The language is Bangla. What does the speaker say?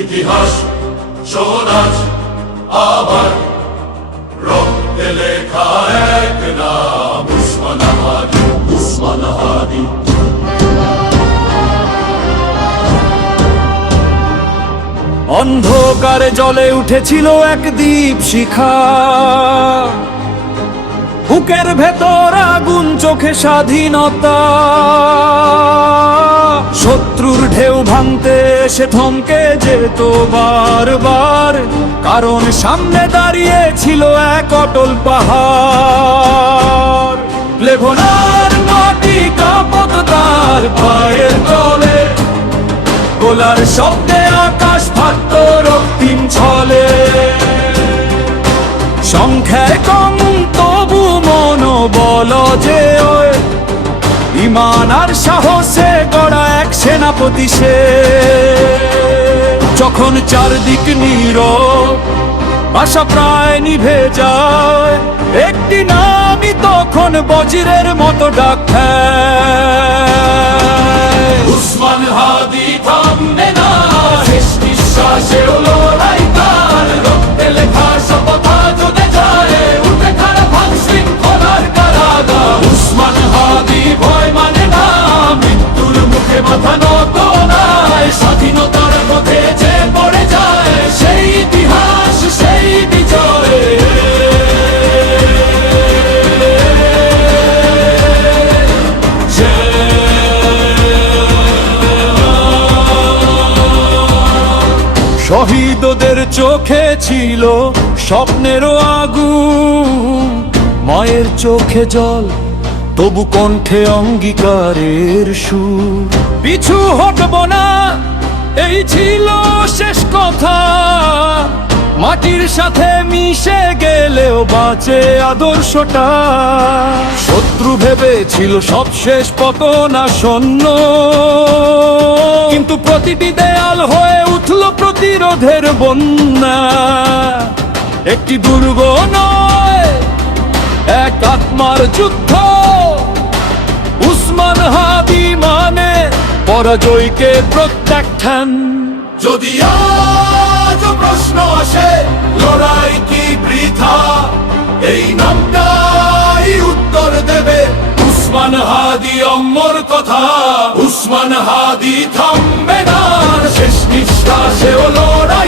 ইতিহাস সোনাজ আবার রক্তে লেখা এক নাম, উসমান হাদি উসমান হাদি অন্ধকারে জলে উঠেছিল এক দ্বীপ শিখা। বুকের ভেতর আগুন, চোখে স্বাধীনতা। শত্রুর ঢেউ ভাঙতে সে থমকে যেত বারবার। কারণ সামনে দাঁড়িয়ে ছিল এক অটল পাহাড়। মাটি কাপত তার পায়ের তলে। গোলার শব্দে ইমান আর সাহসে গড়া এক সেনাপতি সে যখন চারদিক নীরব আশা প্রায় নিভে যায় একটি নামই তখন বজিরের মতো ডাক। উসমান হাদি থামবে না, শেষ নিঃশ্বাসেও মাথা নত নাই, স্বাধীনতার পথে যে পড়ে যায়, সেই ইতিহাস, সেই শহীদদের চোখে ছিল স্বপ্নেরও আগুন, মায়ের চোখে জল। তবু কণ্ঠে অঙ্গীকারের সুর। পিছু হটব না, এই ছিল শেষ কথা। মাটির সাথে মিশে গেলেও বাঁচে আদর্শটা। শত্রু ভেবেছিল সব শেষ পতন আসন্ন। কিন্তু প্রতিটি দেয়াল হয়ে উঠল প্রতিরোধের বন্যা। একটি দুর্গ নয়, এক আত্মার যুদ্ধ। পরাজয়কে প্রত্যাখ্যান। যদি আজ প্রশ্ন আসে, লড়াই কি বৃথা? এই নামটাই উত্তর দেবে উসমান হাদি অমর কথা। উসমান হাদি থামবে না শেষ নিঃশ্বাসেও লড়াই